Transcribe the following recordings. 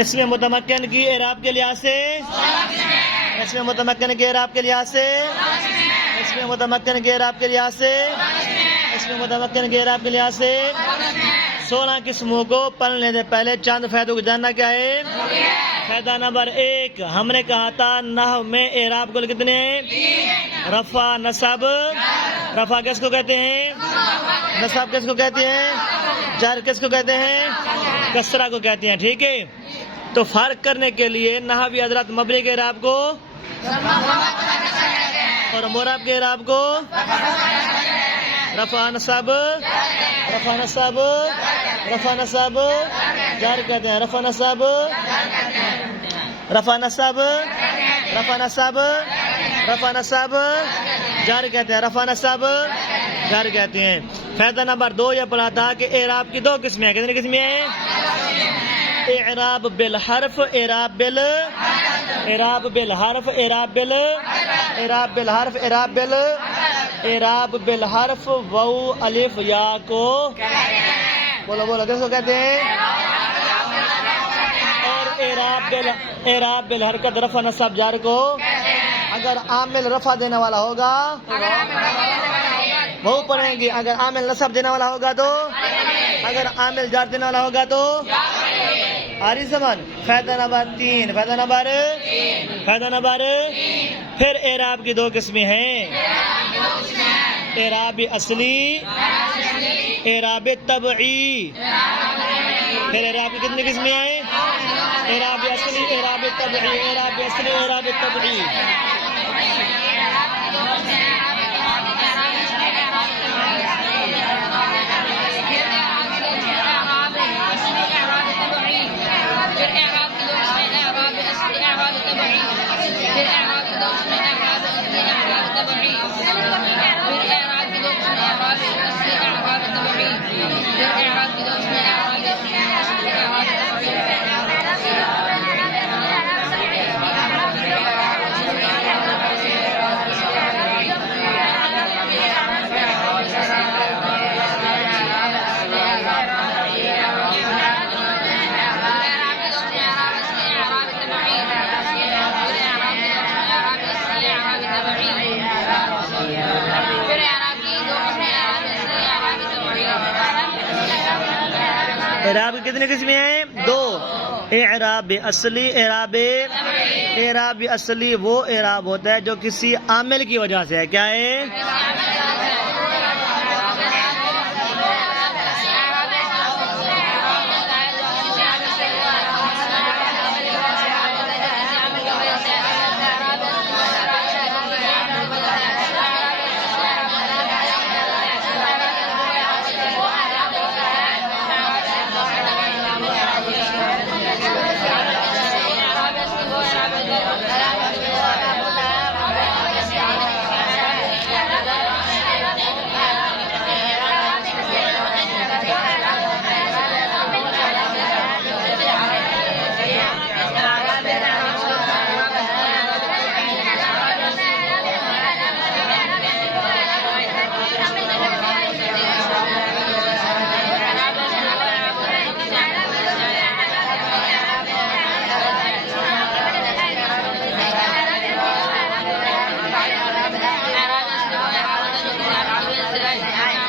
اسم متمکن کی اعراب کے لحاظ سے اسم متمکن کے اعراب کے لحاظ سے اسم متمکن کے اعراب کے لحاظ سے اسم متمکن کے اعراب کے لحاظ سے 16 قسموں کو پڑھنے سے پہلے چاند فائدوں کو جاننا کیا ہے؟ فائدہ نمبر 1، ہم نے کہا تھا نحو میں اعراب کل کتنے ہیں؟ رفع، نصب۔ رفع کس کو کہتے ہیں؟ نصب کس کو کہتے ہیں؟ جر کس کو کہتے ہیں؟ کسرہ کو کہتے ہیں، ٹھیک ہے؟ تو فرق کرنے کے لیے نحوی حضرات مبنی کے اعراب کو اور معرب کے اعراب کو رفع نصب رفع نصب رفع نصب جر کہتے ہیں، رفع نصب رفع نصب رفع نصب رفع نصب جر کہتے ہیں، رفع نصب جر کہتے ہیں۔ فائدہ نمبر 2 یہ پڑھا تھا کہ اعراب کی 2 قسمیں ہیں، کتنی قسمیں ہیں؟ اعراب بالحرف، اعراب بالحرف، اعراب بالحرف واو الف یا کو بولو کس کو کہتے ہیں؟ اور اعراب بالحرکت رفع نصب جر کو اگر عامل رفع دینے والا ہوگا وہ پڑھیں گے، اگر عامل نصب دینے والا ہوگا تو، اگر عامل جر دینے والا ہوگا تو آری زمان۔ فائدہ نمبر 3 پھر اعراب کی 2 قسمیں ہیں، اعراب اصلی، اعراب طبعی۔ پھر اعراب کی کتنی قسمیں ہیں؟ اعراب اصلی، اعراب طبعی، اعراب اصلی، اعراب طبعی۔ اعراب کی کتنی قسمیں ہیں؟ 2، اعراب اصلی، اعراب اصلی وہ اعراب ہوتا ہے جو کسی عامل کی وجہ سے ہے، کیا ہے؟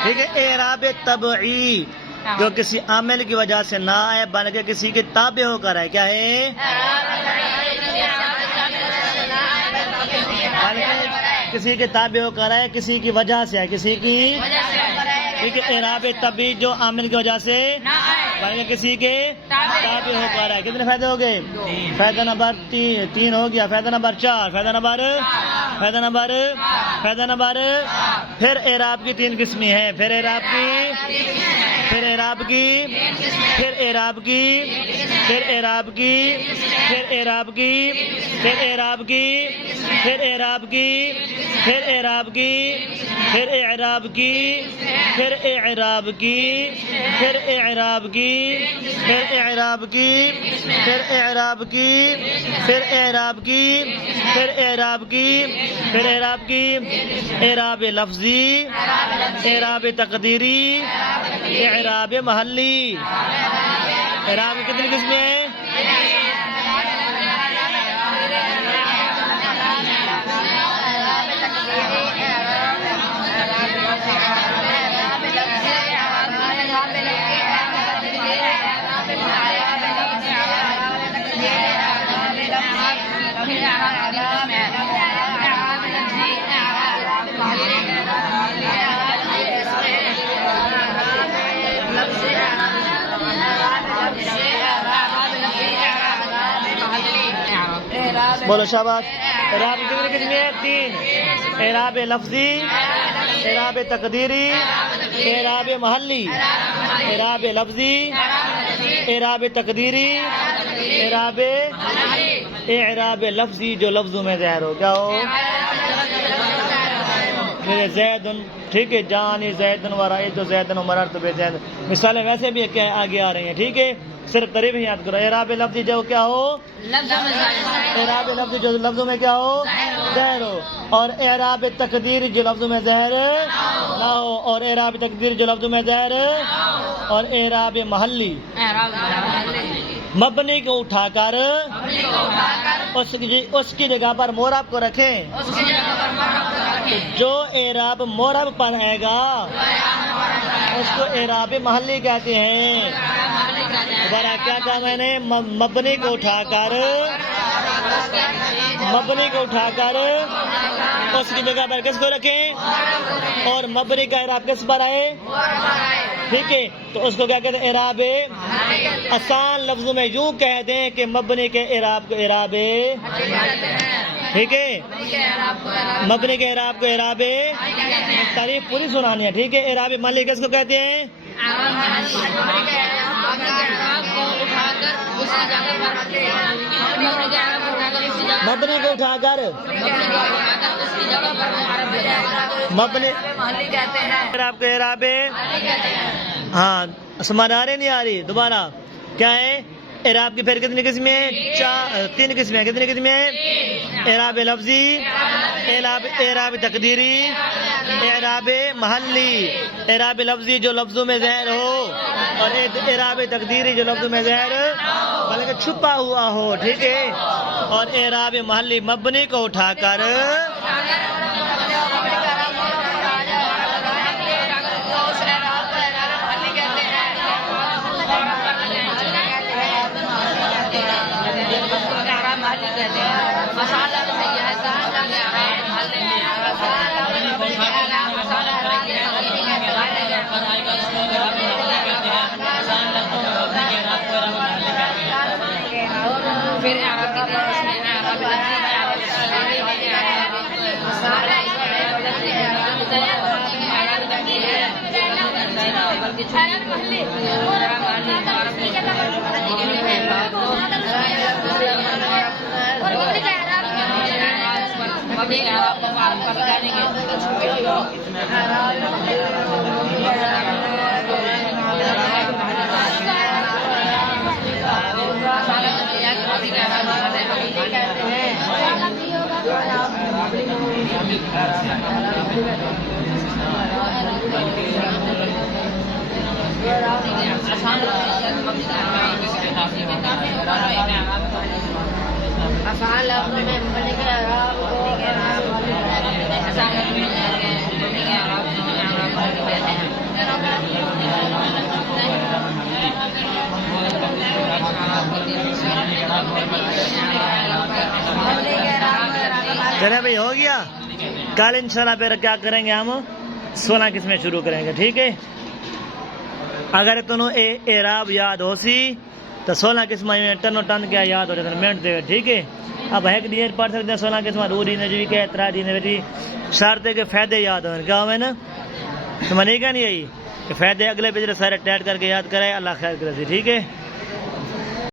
ٹھیک ہے؟ اعراب طبعی جو کسی عامل کی وجہ سے نہ آئے بلکہ کسی کے تابع ہو کر ہے، کیا ہے؟ کسی کے تابع ہو کر ہے، کسی کی وجہ سے ہے، کسی کی، ٹھیک ہے؟ اعراب طبعی جو عامل کی وجہ سے بلکہ کسی کے تابع ہو کر ہے۔ کتنے فائدے ہو گئے؟ فائدہ نمبر 3 ہو گیا۔ فائدہ نمبر 4 فائدہ نمبر پھر اعراب کی 3 قسمیں ہیں، پھر اعراب کی اعراب لفظی، اعراب تقدیری، اعراب محلی۔ اعراب کی کتنی قسمیں ہیں؟ بولو شاباش. اعراب کی کتنی قسمیں ہیں؟ 3. اعراب لفظی، اعراب تقدیری، اعراب محلی. اعراب لفظی، اعراب تقدیری، اعراب لفظی جو لفظوں میں ظاہر ہو. کیا ہو؟ زید، ٹھیک ہے، جانی زید و رأیت زید و مررت بزید. مثالیں ویسے بھی آگے آ رہی ہیں، ٹھیک ہے، صرف قریب ہی یاد کرو. اعراب لفظی جو کیا ہو؟ اعراب لفظی جو لفظوں میں کیا ہو؟ ظاہر ہو. اور اعراب تقدیری جو لفظوں میں ظاہر نہ ہو. اور اعراب تقدیری جو لفظوں میں ظاہر. اور اعراب محلی مبنی کو اٹھا کر اس کی جگہ پر مورب کو رکھیں. جو اعراب مورب پر آئے گا اس کو اعراب محلی کہتے ہیں. دوبارہ کیا کہا میں نے؟ مبنی کو اٹھا کر اس کی جگہ پر کس کو رکھیں؟ اور مبنی کا اعراب کس پر آئے؟ ٹھیک ہے، تو اس کو کیا کہتے ہیں؟ اعراب. آسان لفظوں میں یوں کہہ دیں کہ مبنی کے اعراب کو اعراب، ٹھیک ہے، مبنی کے اعراب کو اعراب. تعریف پوری سنانی ہے، ٹھیک ہے. اعراب محلی کس کو کہتے ہیں؟ مبنی کو اٹھا کر مبنی اعراب کو اعراب. ہاں سمجھ آ رہی نہیں آ رہی؟ دوبارہ کیا ہے؟ اعراب کی پھر کتنی قسمیں ہیں؟ 3 قسمیں ہیں. کتنی قسمیں ہیں؟ اعراب لفظی، اعراب تقدیری، اعراب محلی. اعراب لفظی جو لفظوں میں ظاہر ہو، اور اعراب تقدیری جو لفظوں میں ظاہر بلکہ چھپا ہوا ہو، ٹھیک ہے. اور اعراب محلی مبنی کو اٹھا کر پھر اعراب کی طرف میں اعراب لفظی، چلے بھائی ہو گیا. کل انشاءاللہ پھر کیا کریں گے؟ ہم 16 قسمیں شروع کریں گے، ٹھیک ہے. اگر تمہیں اعراب یاد ہو سی تو 16 قسمیں ٹن ٹن کیا یاد ہو جاتا منٹ دے، ٹھیک ہے. اب ایک دیر پڑھ سکتے ہیں 16 قسمیں. روری نجوی کے اعتراض نوی شرط کے فائدے یاد ہوں. کیا ہوئے نا؟ سمجھ نہیں کیا نہیں آئی کہ فائدے اگلے پچھلے سارے ٹیٹ کر کے یاد کرے. اللہ خیر کرے، ٹھیک ہے.